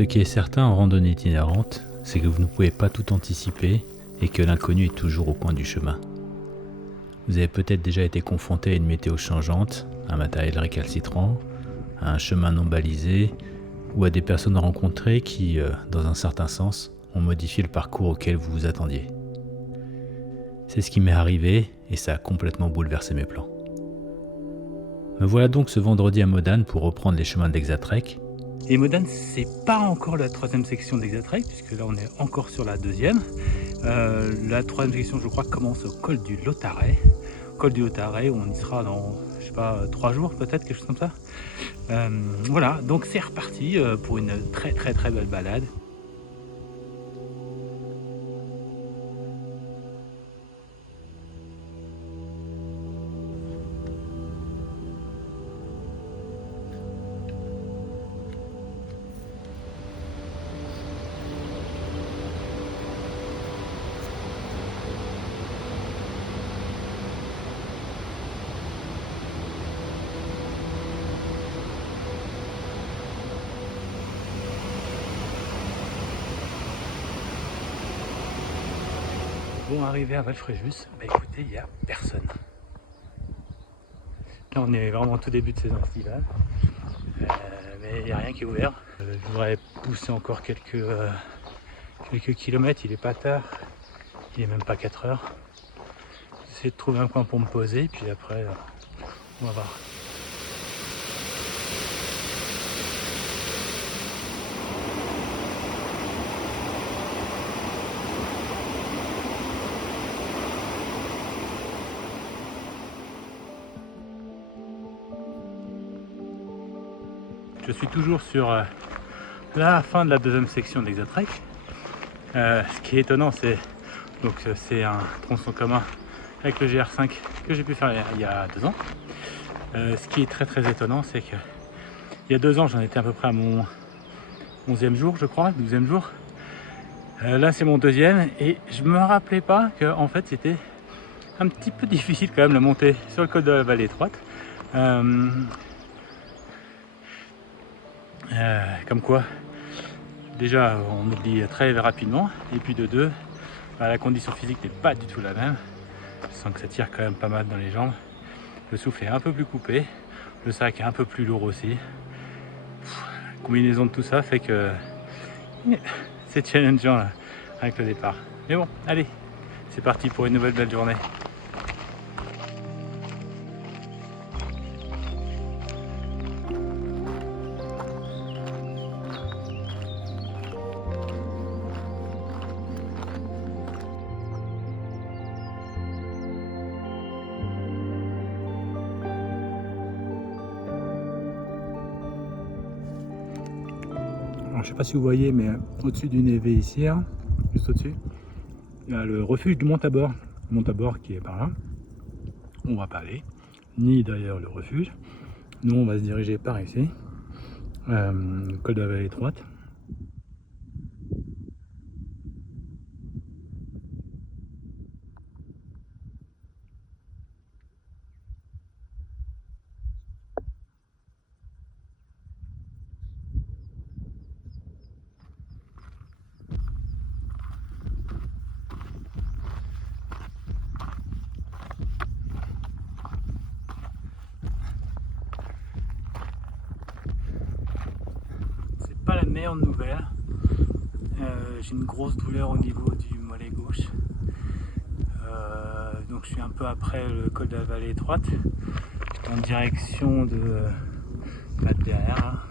Ce qui est certain en randonnée itinérante, c'est que vous ne pouvez pas tout anticiper et que l'inconnu est toujours au coin du chemin. Vous avez peut-être déjà été confronté à une météo changeante, un matériel récalcitrant, à un chemin non balisé ou à des personnes rencontrées qui, dans un certain sens, ont modifié le parcours auquel vous vous attendiez. C'est ce qui m'est arrivé et ça a complètement bouleversé mes plans. Me voilà donc ce vendredi à Modane pour reprendre les chemins d'Exatrek. Et Modane, c'est pas encore la troisième section d'Exatrek, puisque là on est encore sur la deuxième. La troisième section, je crois, commence au col du Lautaret. Col du Lautaret, où on y sera dans, je sais pas, 3 jours peut-être, quelque chose comme ça. Voilà, donc c'est reparti pour une très belle balade. Bon, arrivé à Valfréjus, bah écoutez, il n'y a personne. Là, on est vraiment au tout début de saison estivale, mais il n'y a rien qui est ouvert. Je voudrais pousser encore quelques kilomètres, il est pas tard, il est même pas 4 heures. J'essaie de trouver un coin pour me poser, puis après, on va voir. Je suis toujours sur la fin de la deuxième section d'Exatrek. Ce qui est étonnant, c'est un tronçon commun avec le GR5 que j'ai pu faire il y a 2 ans. Ce qui est très étonnant, c'est que il y a 2 ans, j'en étais à peu près à mon 11e jour, je crois, 12e jour. Là, c'est mon 2e et je me rappelais pas que en fait, c'était un petit peu difficile quand même la montée sur le col de la vallée étroite. Comme quoi, déjà on oublie très rapidement, et puis de 2, la condition physique n'est pas du tout la même. Je sens que ça tire quand même pas mal dans les jambes. Le souffle est un peu plus coupé, le sac est un peu plus lourd aussi. La combinaison de tout ça fait que c'est challengeant là, avec le départ. Mais bon, allez, c'est parti pour une nouvelle belle journée. Alors, je sais pas si vous voyez, mais au-dessus du névé ici, hein, juste au-dessus, il y a le refuge du Montabor. Le Montabor qui est par là. On va pas aller, ni d'ailleurs le refuge. Nous, on va se diriger par ici, le col de la vallée étroite. Pas la meilleure nouvelle. J'ai une grosse douleur au niveau du mollet gauche. Donc je suis un peu après le col de la vallée étroite. J'étais en direction de derrière là.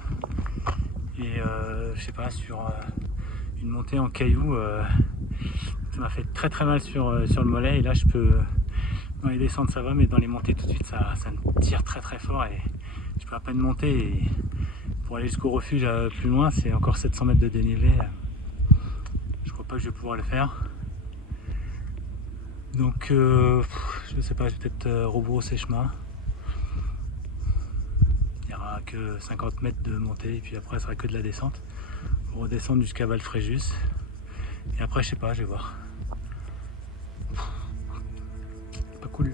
Et je sais pas, sur une montée en cailloux, ça m'a fait très mal sur le mollet. Et là je peux, dans les descentes ça va, mais dans les montées tout de suite ça me tire très fort et je peux à peine monter. Et pour aller jusqu'au refuge plus loin, c'est encore 700 mètres de dénivelé. Je crois pas que je vais pouvoir le faire. Donc je sais pas, je vais peut-être rebrousser chemin. Il n'y aura que 50 mètres de montée et puis après ça sera que de la descente. Pour redescendre jusqu'à Valfréjus. Et après je sais pas, je vais voir. Pas cool.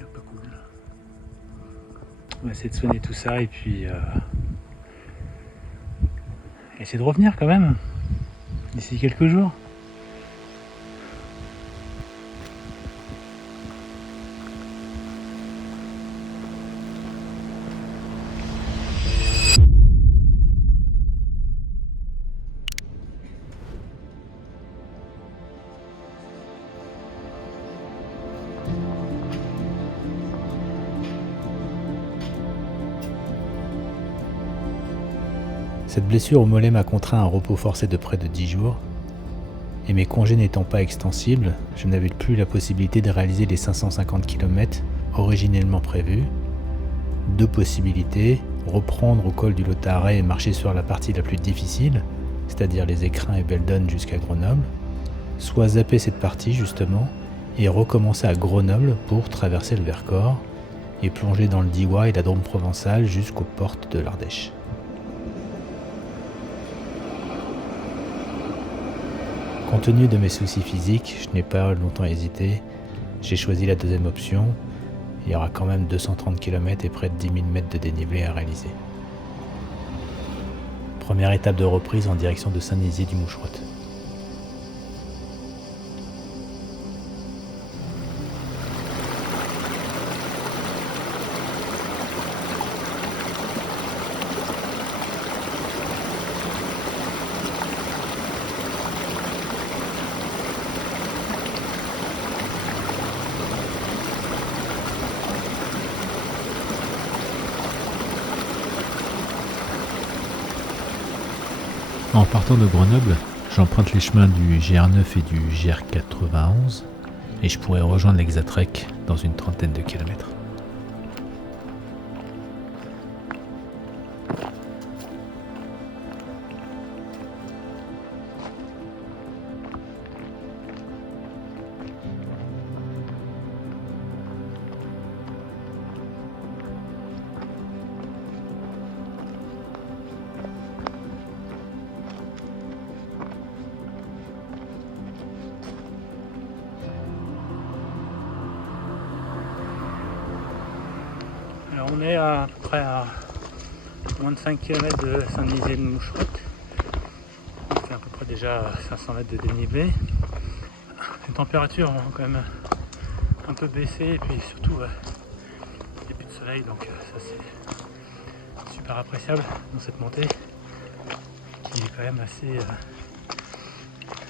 On va essayer de soigner tout ça et puis essayer de revenir quand même. d'ici quelques jours. Cette blessure au mollet m'a contraint à un repos forcé de près de 10 jours, et mes congés n'étant pas extensibles, je n'avais plus la possibilité de réaliser les 550 km originellement prévus. Deux possibilités, reprendre au col du Lautaret et marcher sur la partie la plus difficile, c'est-à-dire les Écrins et Beldon jusqu'à Grenoble, soit zapper cette partie justement et recommencer à Grenoble pour traverser le Vercors et plonger dans le Diois et la Drôme provençale jusqu'aux portes de l'Ardèche. Compte tenu de mes soucis physiques, je n'ai pas longtemps hésité, j'ai choisi la deuxième option. Il y aura quand même 230 km et près de 10 000 mètres de dénivelé à réaliser. Première étape de reprise en direction de Saint-Nizier-du-Moucherotte. En partant de Grenoble, j'emprunte les chemins du GR9 et du GR91 et je pourrai rejoindre l'Exatrek dans une trentaine de kilomètres. Alors on est à peu près à moins de 5 km de Saint-Nizier-de-Moucherotte. On fait à peu près déjà 500 mètres de dénivelé. Les températures ont quand même un peu baissé et puis surtout il n'y a plus de soleil, donc ça c'est super appréciable dans cette montée qui est quand même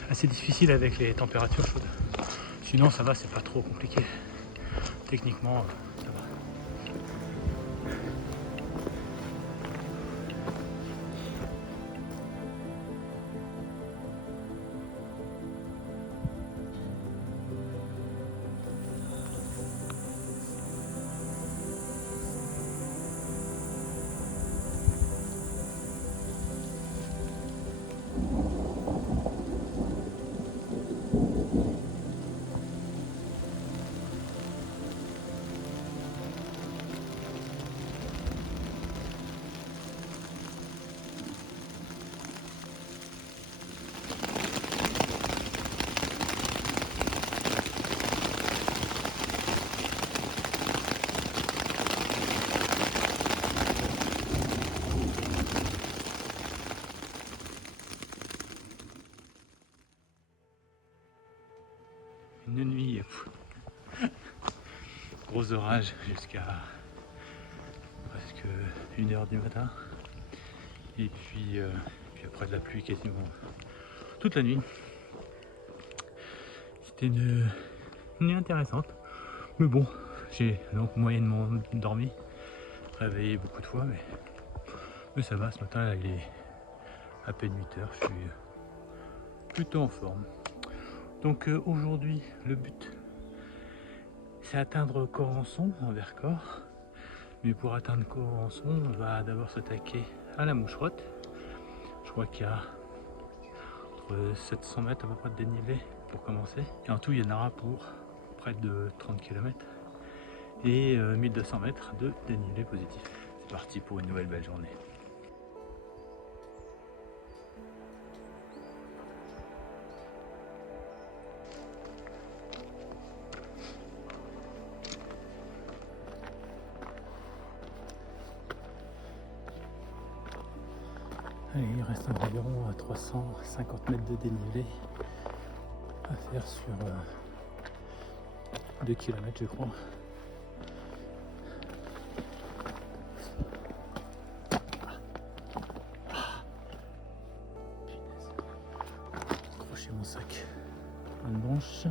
assez difficile avec les températures chaudes. Sinon ça va, c'est pas trop compliqué. Techniquement ça va. Une nuit, gros orage jusqu'à presque 1h du matin. Et puis après de la pluie quasiment toute la nuit. C'était une nuit intéressante. Mais bon, j'ai donc moyennement dormi, réveillé beaucoup de fois, mais ça va, ce matin là, il est à peine 8h, je suis plutôt en forme. Donc aujourd'hui, le but, c'est atteindre Corançon en Vercors. Mais pour atteindre Corançon, on va d'abord s'attaquer à la Moucherotte. Je crois qu'il y a entre 700 mètres à peu près de dénivelé pour commencer. Et en tout, il y en aura pour près de 30 km et 1200 mètres de dénivelé positif. C'est parti pour une nouvelle belle journée. Allez, il reste environ 350 mètres de dénivelé à faire sur 2 km je crois. Accrocher mon sac à une branche.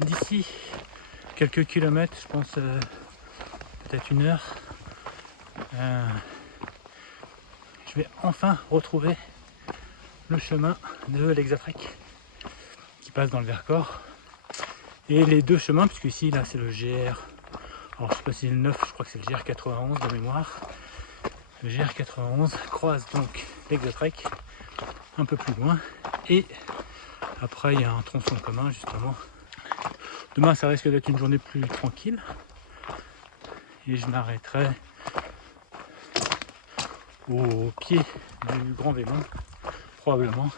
D'ici quelques kilomètres, je pense peut-être 1 heure, je vais enfin retrouver le chemin de l'Hexatrek qui passe dans le Vercors. Et les deux chemins, puisque ici là c'est le GR, alors je sais pas si c'est le 9, je crois que c'est le GR 91 de mémoire. Le GR 91 croise donc l'Hexatrek un peu plus loin et après il y a un tronçon commun justement. Demain ça risque d'être une journée plus tranquille et je m'arrêterai au pied du Grand Vélon probablement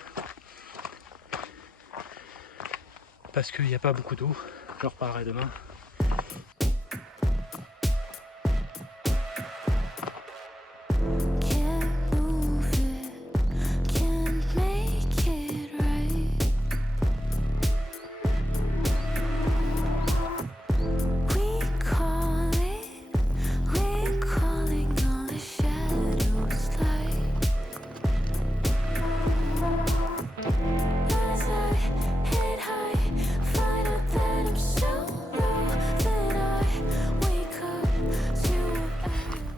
parce qu'il n'y a pas beaucoup d'eau. Je reparlerai demain.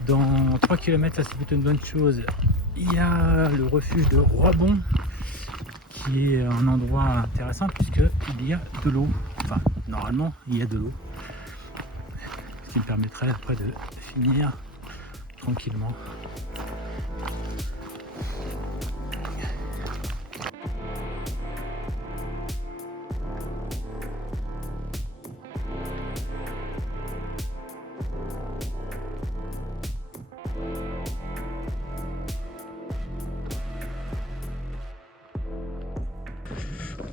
Dans 3 km, ça c'est plutôt une bonne chose. Il y a le refuge de Roibon qui est un endroit intéressant puisqu'il y a de l'eau. Enfin, normalement, il y a de l'eau. Ce qui me permettrait après de finir tranquillement.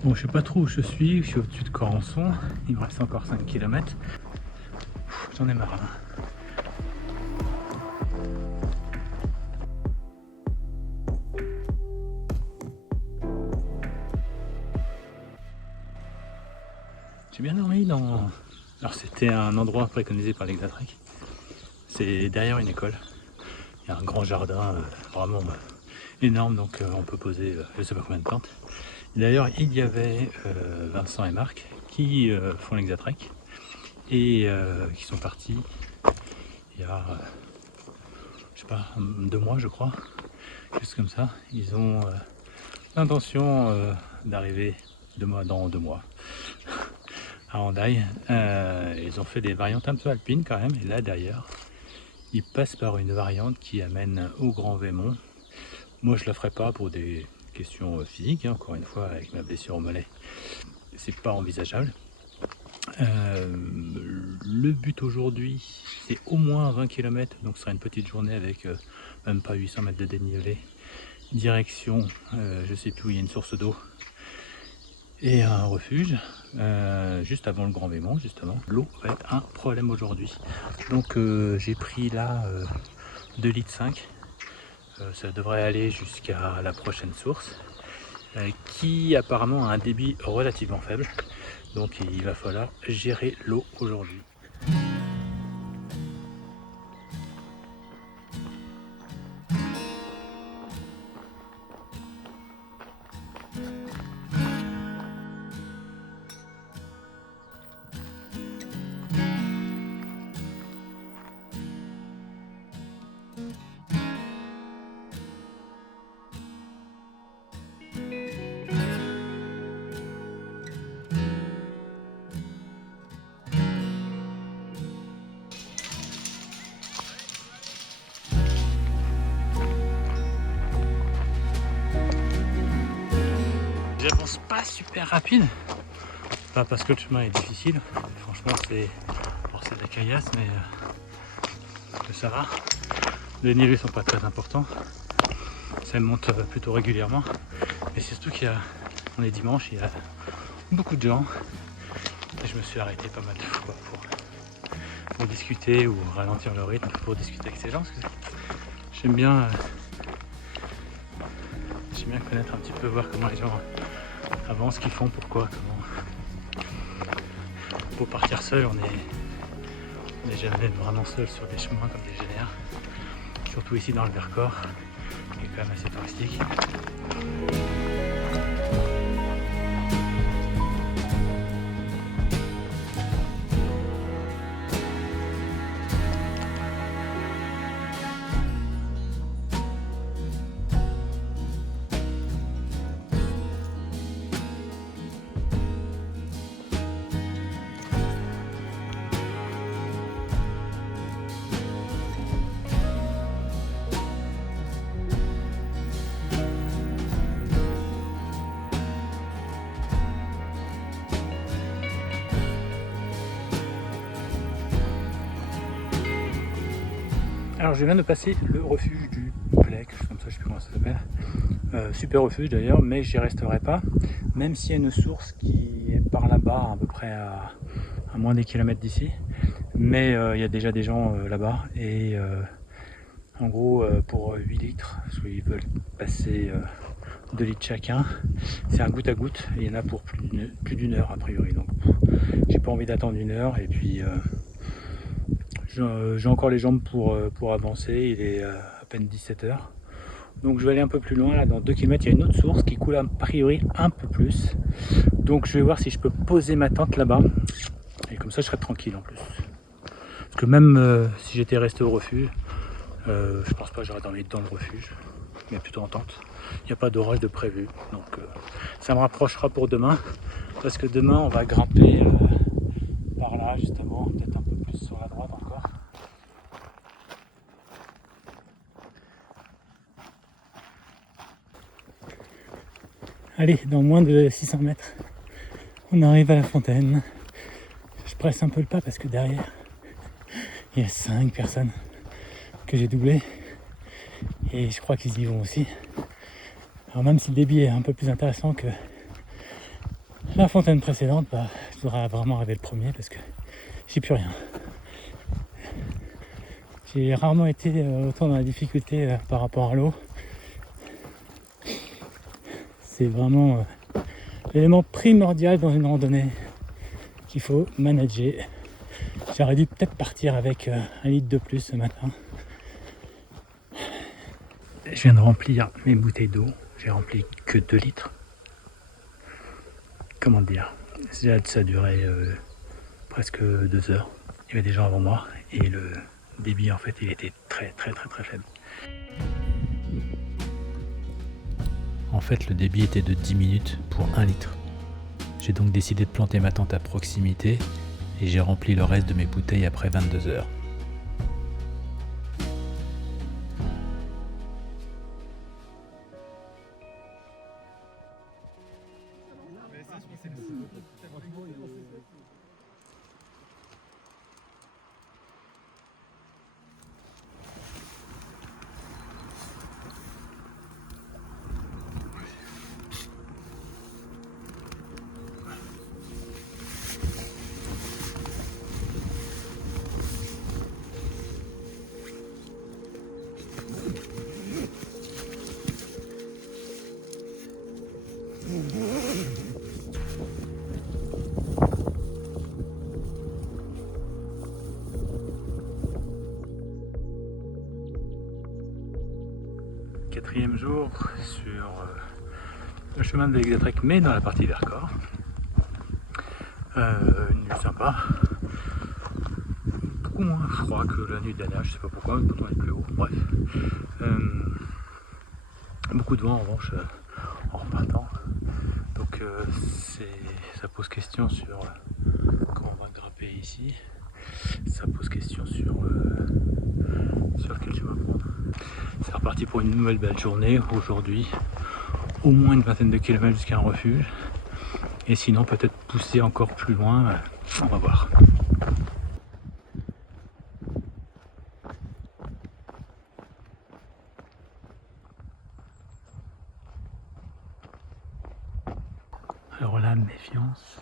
Bon, je sais pas trop où je suis au-dessus de Corançon, il me reste encore 5 km. J'en ai marre. J'ai bien dormi dans... Alors c'était un endroit préconisé par l'Hexatrek. C'est derrière une école. Il y a un grand jardin vraiment énorme, donc on peut poser je sais pas combien de plantes. D'ailleurs, il y avait Vincent et Marc qui font l'Hexatrek et qui sont partis il y a, je sais pas, 2 mois je crois, juste comme ça. Ils ont l'intention d'arriver dans 2 mois à Hendaye. Ils ont fait des variantes un peu alpines quand même, et là derrière, ils passent par une variante qui amène au Grand Vémont. Moi je la ferai pas pour des questions physiques, hein, encore une fois avec ma blessure au mollet, c'est pas envisageable. Le but aujourd'hui c'est au moins 20 km, donc ce sera une petite journée avec même pas 800 mètres de dénivelé, direction je sais plus où il y a une source d'eau et un refuge juste avant le Grand Vémont. Justement l'eau va être un problème aujourd'hui, donc j'ai pris là 2,5 litres. Ça devrait aller jusqu'à la prochaine source qui apparemment a un débit relativement faible, donc il va falloir gérer l'eau aujourd'hui. J'avance pas super rapide, pas parce que le chemin est difficile, franchement c'est de la caillasse, mais ça va. Les dénivelés sont pas très importants, ça monte plutôt régulièrement, mais c'est surtout qu'on est dimanche, il y a beaucoup de gens et je me suis arrêté pas mal de fois pour discuter ou ralentir le rythme, pour discuter avec ces gens, parce que j'aime bien connaître un petit peu, voir comment les gens avancent, ce qu'ils font, pourquoi, comment. Pour partir seul, on n'est jamais vraiment seul sur des chemins comme des GNR, surtout ici dans le Vercors, qui est quand même assez touristique. Alors je viens de passer le refuge du Plec, comme ça je sais plus comment ça s'appelle. Super refuge d'ailleurs, mais j'y resterai pas, même s'il y a une source qui est par là-bas, à peu près à moins des kilomètres d'ici. Mais il y a déjà des gens là-bas, et en gros pour 8 litres, parce qu'ils veulent passer 2 litres chacun, c'est un goutte à goutte, et il y en a pour plus d'une heure a priori, donc j'ai pas envie d'attendre une heure, et puis j'ai encore les jambes pour avancer, il est à peine 17h. Donc je vais aller un peu plus loin, là dans 2 km il y a une autre source qui coule a priori un peu plus. Donc je vais voir si je peux poser ma tente là-bas, et comme ça je serai tranquille en plus. Parce que même si j'étais resté au refuge, je pense pas que j'aurais dormi dans le refuge, mais plutôt en tente. Il n'y a pas d'orage de prévu, donc ça me rapprochera pour demain, parce que demain on va grimper par là justement, peut-être un peu plus sur la droite encore. Allez, dans moins de 600 mètres, on arrive à la fontaine. Je presse un peu le pas parce que derrière, il y a 5 personnes que j'ai doublées. Et je crois qu'ils y vont aussi. Alors même si le débit est un peu plus intéressant que la fontaine précédente, je devrais vraiment arriver le premier parce que j'ai plus rien. J'ai rarement été autant dans la difficulté par rapport à l'eau. C'est vraiment l'élément primordial dans une randonnée qu'il faut manager. J'aurais dû peut-être partir avec 1 litre de plus ce matin. Je viens de remplir mes bouteilles d'eau. J'ai rempli que 2 litres. Comment dire, ça a duré presque 2 heures. Il y avait des gens avant moi et le débit en fait il était très faible. En fait le débit était de 10 minutes pour 1 litre. J'ai donc décidé de planter ma tente à proximité et j'ai rempli le reste de mes bouteilles après 22 heures. Quatrième jour sur le chemin de l'Exatrek, mais dans la partie Vercors. Une nuit sympa. Beaucoup moins froid que la nuit dernière, je sais pas pourquoi, mais pourtant il est plus haut. Bref. Beaucoup de vent en revanche en repartant. Donc ça pose question sur comment on va grimper ici. Ça pose question sur quel chemin prendre. C'est reparti pour une nouvelle belle journée aujourd'hui. Au moins une vingtaine de kilomètres jusqu'à un refuge. Et sinon peut-être pousser encore plus loin. On va voir. Alors là, méfiance.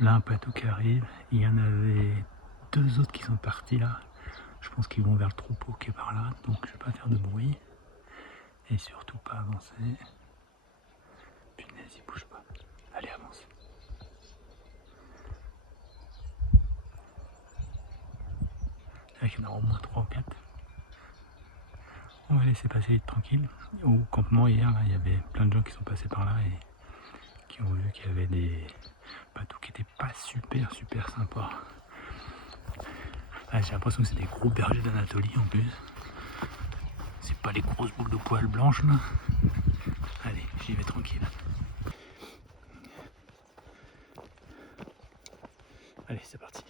Là, un patou qui arrive. Il y en avait deux autres qui sont partis là. Je pense qu'ils vont vers le troupeau qui est par là. Donc je vais pas faire de bruit. Et surtout pas avancer. Punaise, il bouge pas. Allez, avance. Il y en a au moins 3 ou 4. On va laisser passer vite tranquille. Au campement hier, là, il y avait plein de gens qui sont passés par là et qui ont vu qu'il y avait des patous qui n'étaient pas super sympas. Ah, j'ai l'impression que c'est des gros bergers d'Anatolie en plus. C'est pas les grosses boules de poils blanches là. Allez, j'y vais tranquille. Allez, c'est parti.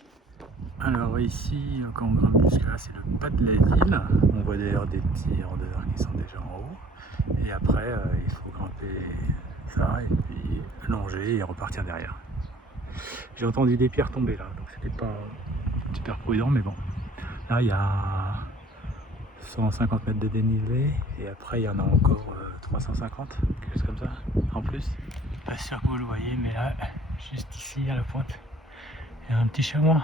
Alors ici, quand on grimpe jusque là, c'est le bas de la ville. On voit d'ailleurs des petits randonneurs qui sont déjà en haut. Et après, il faut grimper ça et puis longer et repartir derrière. J'ai entendu des pierres tomber là, donc c'était pas super prudent, mais bon. Là, il y a 150 mètres de dénivelé et après, il y en a encore 350, quelque chose comme ça, en plus. Pas sûr que vous le voyez, mais là, juste ici à la pointe, il y a un petit chamois.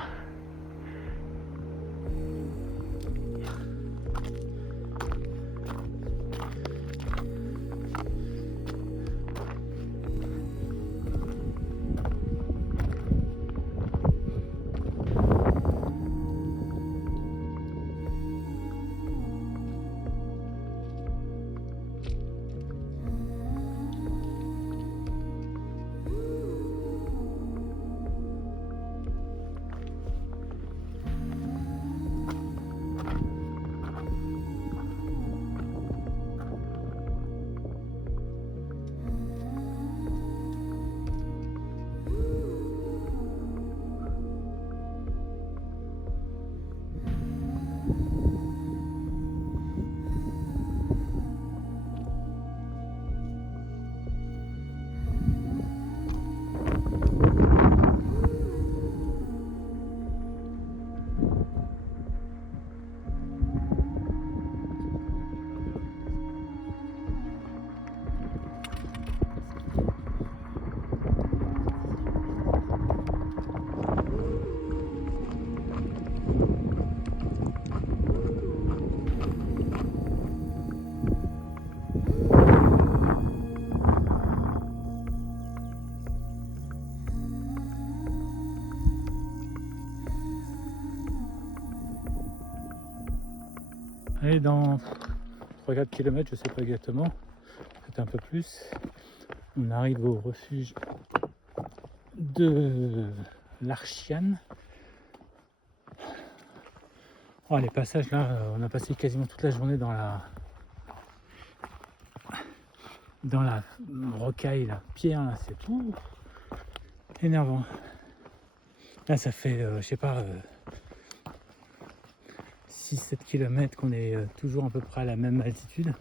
Et dans 3-4 km, je sais pas exactement, peut-être un peu plus, on arrive au refuge de l'Archiane. Oh, les passages là, on a passé quasiment toute la journée dans la rocaille, la pierre, là, c'est tout. énervant. Là, ça fait, je sais pas, 6-7 km qu'on est toujours à peu près à la même altitude,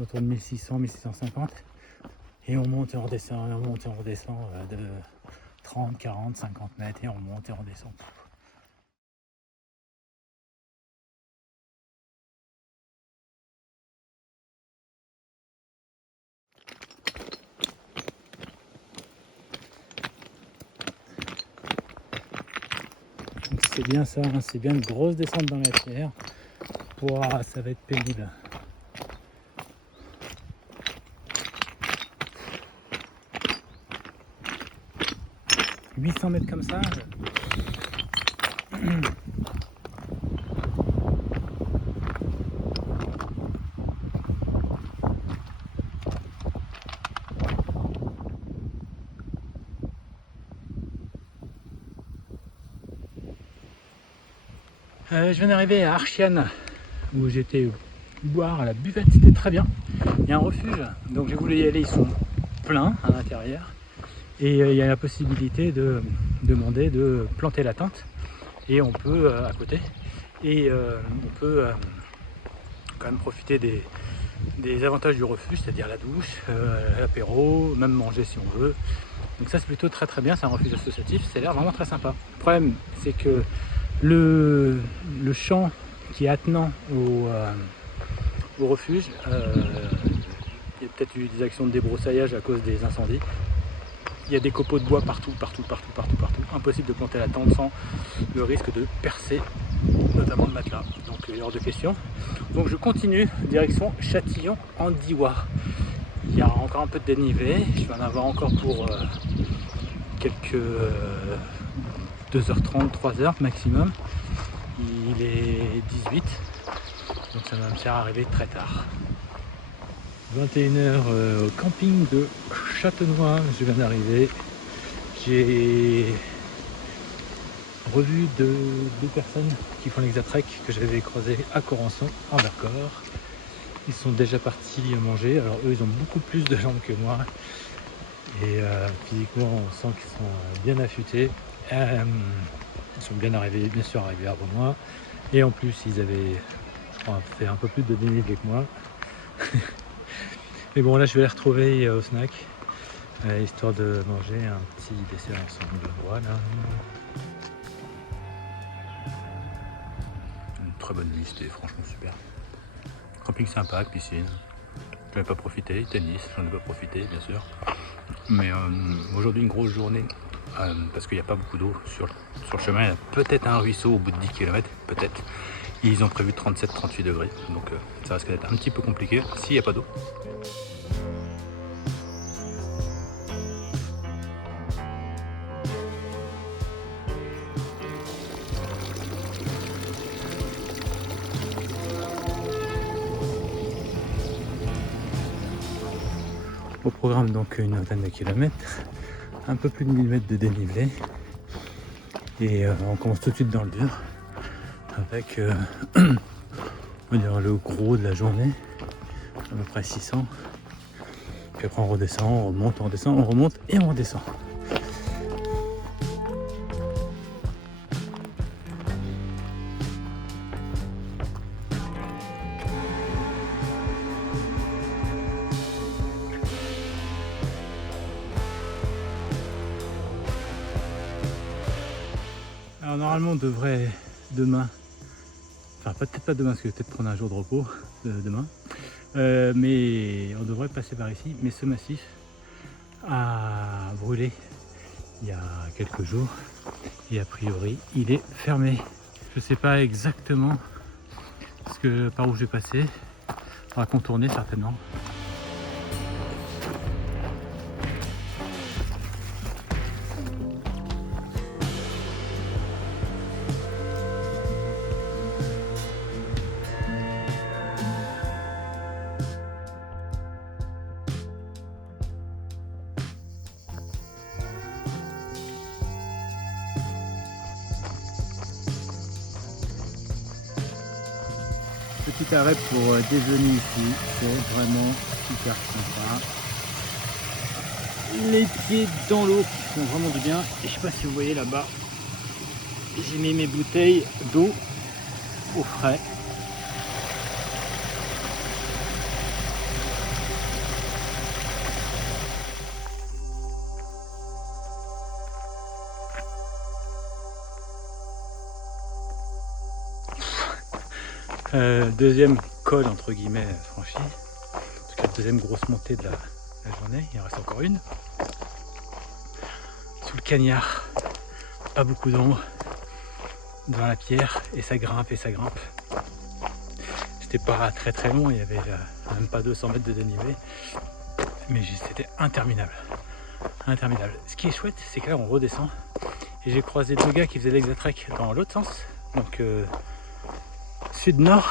autour de 1600, 1650. Et on monte et on redescend, et on monte et on redescend de 30, 40, 50 mètres, et on monte et on redescend. Donc c'est bien ça, hein, c'est bien une grosse descente dans la terre. Ouah, ça va être pénible. « 800 mètres comme ça. Je viens d'arriver à Archiane, où j'étais boire à la buvette, c'était très bien. Il y a un refuge, donc j'ai voulu y aller, ils sont pleins à l'intérieur. Et il y a la possibilité de demander de planter la tente. Et on peut, à côté, et on peut quand même profiter des avantages du refuge, c'est-à-dire la douche, l'apéro, même manger si on veut. Donc ça c'est plutôt très très bien, c'est un refuge associatif, ça a l'air vraiment très sympa. Le problème c'est que le champ qui est attenant au refuge, il y a peut-être eu des actions de débroussaillage à cause des incendies. Il y a des copeaux de bois partout. Impossible de planter la tente sans le risque de percer, notamment le matelas. Donc il est hors de question. Donc je continue direction Châtillon-en-Diois. Il y a encore un peu de dénivelé. Je vais en avoir encore pour quelques 2h30, 3h maximum. Il est 18. Donc ça va me faire arriver très tard. 21h au camping de Châtenois, je viens d'arriver. J'ai revu deux personnes qui font l'Exatrek que j'avais croisées à Corançon, en Vercors. Ils sont déjà partis manger, alors eux ils ont beaucoup plus de jambes que moi. Et physiquement on sent qu'ils sont bien affûtés. Ils sont bien arrivés, bien sûr arrivés avant moi. Et en plus ils avaient fait un peu plus de dénivelé que moi. Mais bon, là je vais les retrouver au snack, histoire de manger un petit dessert ensemble. Voilà. Une très bonne nuit, c'était franchement super. Camping sympa, piscine. Je n'en ai pas profité, tennis, j'en ai pas profité bien sûr. Mais aujourd'hui une grosse journée, parce qu'il n'y a pas beaucoup d'eau sur le chemin. Il y a peut-être un ruisseau au bout de 10 km, peut-être. Ils ont prévu 37-38 degrés, donc ça risque d'être un petit peu compliqué s'il n'y a pas d'eau. Au programme donc une vingtaine de kilomètres, un peu plus de 1000 mètres de dénivelé, et on commence tout de suite dans le dur avec on va dire le gros de la journée, à peu près 600. Puis après on redescend, on remonte, on redescend, on remonte et on redescend. Alors normalement on devrait demain, enfin peut-être pas demain parce que je vais peut-être prendre un jour de repos demain, mais on devrait passer par ici. Mais ce massif a brûlé il y a quelques jours et a priori il est fermé. Je sais pas exactement par où je vais passer, on va contourner certainement. Petit arrêt pour déjeuner ici, c'est vraiment super sympa. les pieds dans l'eau qui font vraiment du bien. Et je sais pas si vous voyez là-bas, j'ai mis mes bouteilles d'eau au frais. Deuxième col entre guillemets franchi. En tout cas, deuxième grosse montée de la journée. Il en reste encore une. Sous le cagnard, pas beaucoup d'ombre, dans la pierre, et ça grimpe et ça grimpe. C'était pas très très long, il y avait même pas 200 mètres de dénivelé, mais c'était interminable. Interminable. Ce qui est chouette, c'est que là on redescend, et j'ai croisé deux gars qui faisaient l'Exatrek dans l'autre sens, donc sud-nord,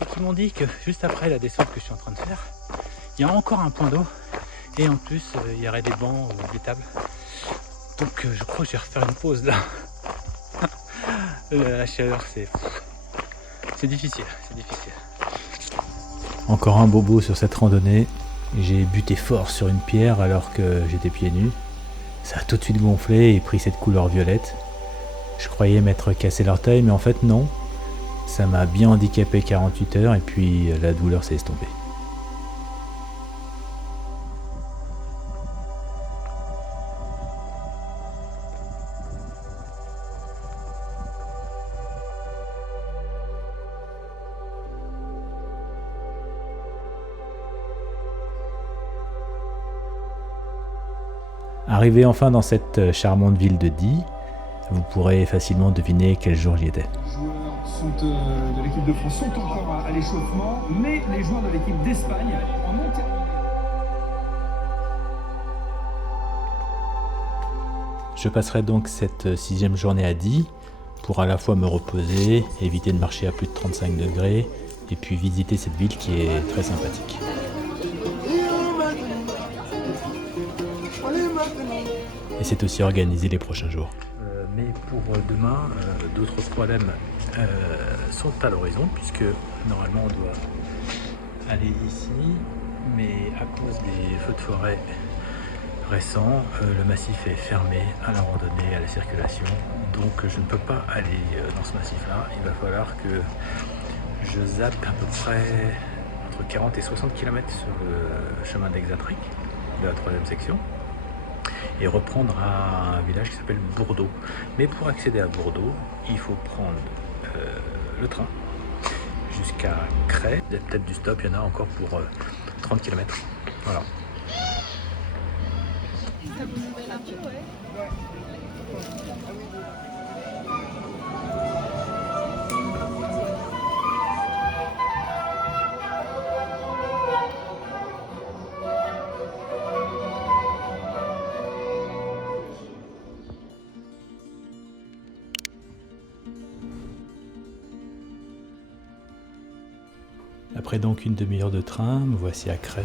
et qui m'ont dit que juste après la descente que je suis en train de faire, il y a encore un point d'eau, et en plus il y aurait des bancs ou des tables. Donc je crois que je vais refaire une pause là. La chaleur c'est difficile, c'est difficile. Encore un bobo sur cette randonnée. J'ai buté fort sur une pierre alors que j'étais pieds nus. Ça a tout de suite gonflé et pris cette couleur violette. Je croyais m'être cassé l'orteil, mais en fait non. Ça m'a bien handicapé 48 heures et puis la douleur s'est estompée. Arrivé enfin dans cette charmante ville de Die, vous pourrez facilement deviner quel jour j'y étais. Les joueurs de l'équipe de France sont encore à l'échauffement, mais les joueurs de l'équipe d'Espagne en ont terminé. Je passerai donc cette 6e journée à Die pour à la fois me reposer, éviter de marcher à plus de 35 degrés et puis visiter cette ville qui est très sympathique. Et c'est aussi organiser les prochains jours. Mais pour demain, d'autres problèmes sont à l'horizon, puisque normalement on doit aller ici, mais à cause des feux de forêt récents, le massif est fermé à la randonnée, à la circulation, donc je ne peux pas aller dans ce massif-là. Il va falloir que je zappe à peu près entre 40 et 60 km sur le chemin d'Exatrek, de la 3e section, et reprendre à un village qui s'appelle Bourdeau. Mais pour accéder à Bourdeau, il faut prendre le train jusqu'à Cray. Il y a peut-être du stop, il y en a encore pour 30 km. Voilà. Après donc une demi-heure de train, me voici à Cray.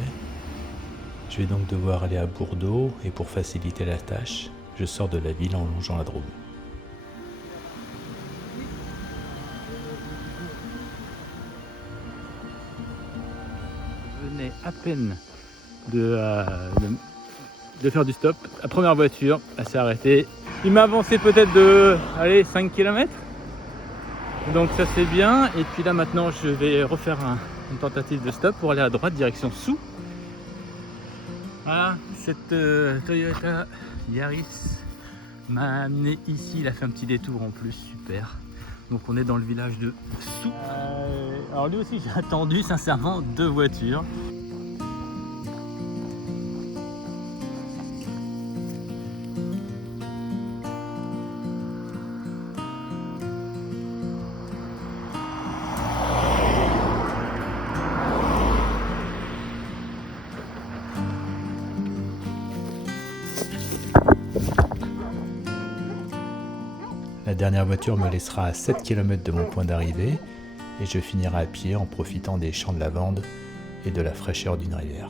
Je vais donc devoir aller à Bourdeau et pour faciliter la tâche, je sors de la ville en longeant la Drôme. Je venais à peine de faire du stop. La première voiture, elle s'est arrêtée. Il m'a avancé peut-être de 5 km. Donc ça c'est bien. Et puis là maintenant je vais refaire une tentative de stop pour aller à droite direction Sous. Voilà, cette Toyota Yaris m'a amené ici. Il a fait un petit détour en plus, super. Donc on est dans le village de Sous. Alors lui aussi j'ai attendu sincèrement 2 voitures. La dernière voiture me laissera à 7 km de mon point d'arrivée et je finirai à pied en profitant des champs de lavande et de la fraîcheur d'une rivière.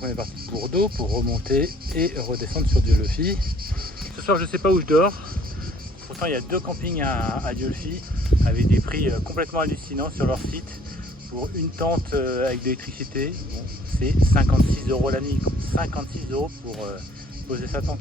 Donc on est parti de Bordeaux pour remonter et redescendre sur Dieulefit. Ce soir je sais pas où je dors. Pourtant il y a 2 campings à Dieulefit avec des prix complètement hallucinants sur leur site. Pour une tente avec de l'électricité, bon, c'est 56 € la nuit. 56 € pour poser sa tente.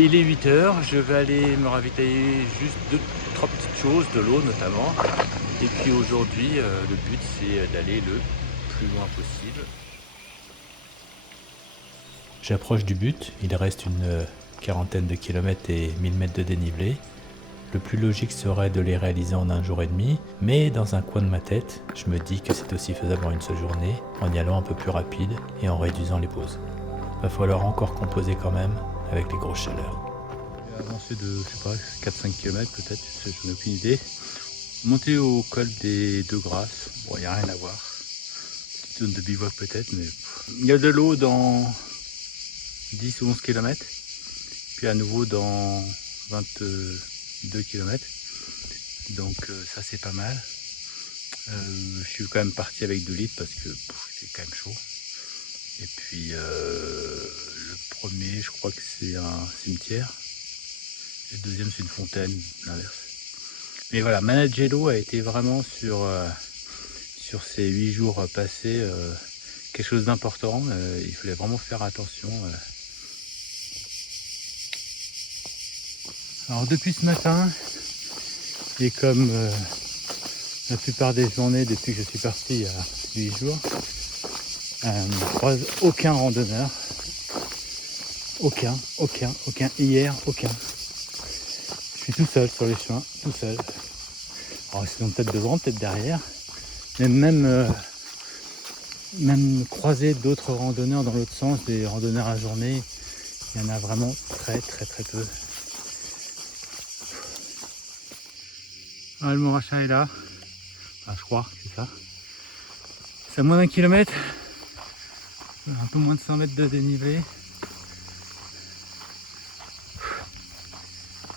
Il est 8 h, je vais aller me ravitailler juste 2-3 petites choses, de l'eau notamment. Et puis aujourd'hui, le but c'est d'aller le plus loin possible. J'approche du but, il reste une quarantaine de kilomètres et 1000 mètres de dénivelé. Le plus logique serait de les réaliser en 1 jour et demi, mais dans un coin de ma tête, je me dis que c'est aussi faisable en une seule journée, en y allant un peu plus rapide et en réduisant les pauses. Va falloir encore composer quand même avec les grosses chaleurs. J'ai avancé de, je sais pas, 4-5 km peut-être, j'en ai aucune idée. Monter au col des Deux Grâces, bon, il n'y a rien à voir. Petite zone de bivouac peut-être, mais il y a de l'eau dans 10 ou 11 km, puis à nouveau dans 22 km. Donc ça c'est pas mal. Je suis quand même parti avec 2 litres parce que c'est quand même chaud. Et puis le premier, je crois que c'est un cimetière. Et le deuxième, c'est une fontaine, l'inverse. Mais voilà, manager l'eau a été vraiment sur ces 8 jours passés quelque chose d'important. Il fallait vraiment faire attention. Alors depuis ce matin, et comme la plupart des journées depuis que je suis parti il y a 8 jours, je ne croise aucun randonneur. Aucun. Hier, aucun. Je suis tout seul sur les chemins, tout seul. Alors ils sont peut-être devant, peut-être derrière. Mais même croiser d'autres randonneurs dans l'autre sens, des randonneurs à journée, il y en a vraiment très peu. Ah, le Mont Rachin est là. Ah, je crois que c'est ça. C'est à moins d'1 kilomètre. Un peu moins de 100 mètres de dénivelé.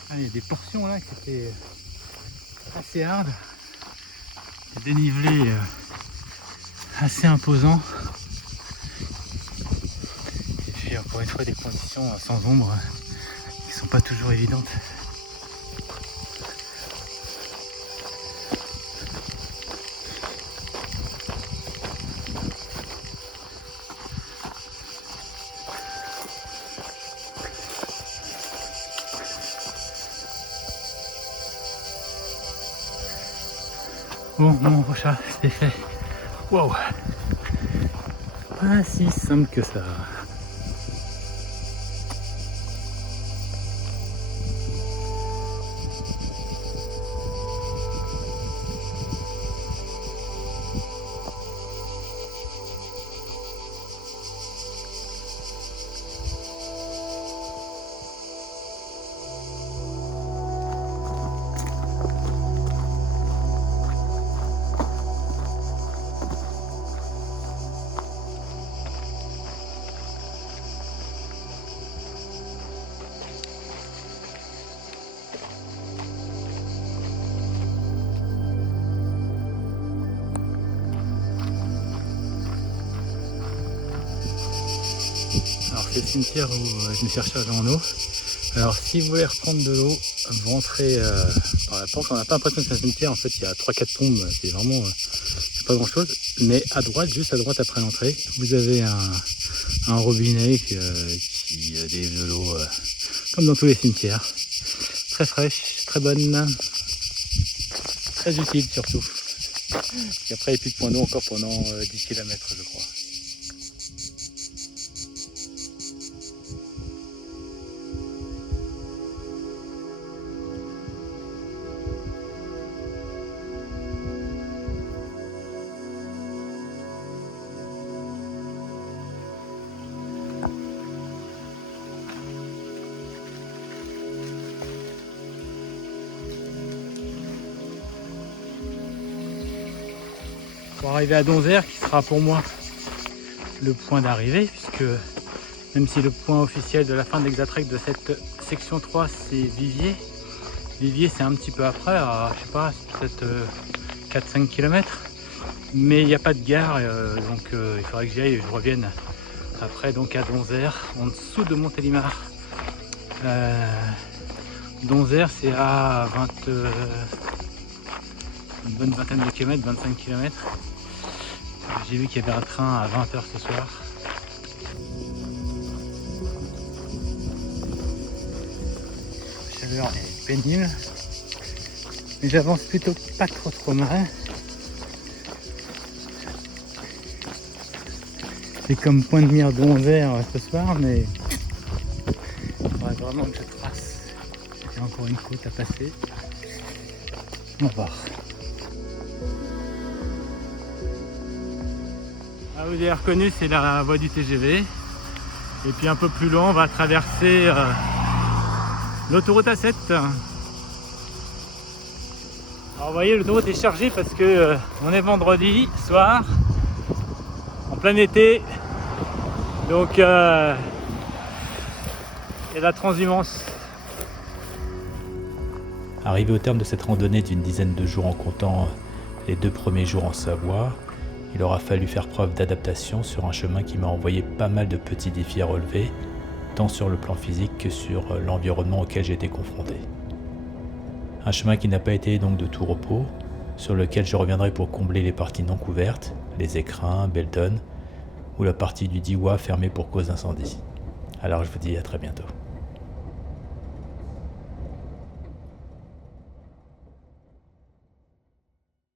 Ah, il y a des portions là qui étaient assez hard. Des dénivelés assez imposants. Et puis encore une fois des conditions sans ombre qui sont pas toujours évidentes. Bon, mon prochain, c'est fait. Wow! Pas si simple que ça. Alors c'est le cimetière où je me suis rechargé en eau. Alors si vous voulez reprendre de l'eau, vous rentrez par la pompe. On n'a pas l'impression que c'est un cimetière, en fait il y a 3-4 tombes, c'est vraiment c'est pas grand chose. Mais à droite, juste à droite après l'entrée, vous avez un robinet qui délivre de l'eau comme dans tous les cimetières. Très fraîche, très bonne, très utile surtout. Et après il n'y a plus de point d'eau encore pendant 10 km je crois. pour arriver à Donzère, qui sera pour moi le point d'arrivée, puisque même si le point officiel de la fin de l'Exatrek de cette section 3 c'est Viviers, Viviers c'est un petit peu après, à, je sais pas, peut-être 4-5 km, mais il n'y a pas de gare, donc il faudrait que j'y aille et je revienne après donc à Donzère, en dessous de Montélimar. Donzère c'est à une bonne vingtaine de kilomètres, 25 km. J'ai vu qu'il y avait un train à 20h ce soir. La chaleur est pénible, mais j'avance plutôt pas trop mal. C'est comme point de mire Donzère ce soir, mais il faudrait vraiment que je trace. Il y a encore une côte à passer. On va voir. Ah, vous avez reconnu, c'est la voie du TGV. Et puis un peu plus loin, on va traverser l'autoroute A7. Alors vous voyez, l'autoroute est chargée parce que on est vendredi soir, en plein été. Donc il y a la transhumance. Arrivé au terme de cette randonnée d'une dizaine de jours en comptant les 2 premiers jours en Savoie, il aura fallu faire preuve d'adaptation sur un chemin qui m'a envoyé pas mal de petits défis à relever, tant sur le plan physique que sur l'environnement auquel j'ai été confronté. Un chemin qui n'a pas été donc de tout repos, sur lequel je reviendrai pour combler les parties non couvertes, les écrins, Beldon, ou la partie du Diois fermée pour cause d'incendie. Alors je vous dis à très bientôt.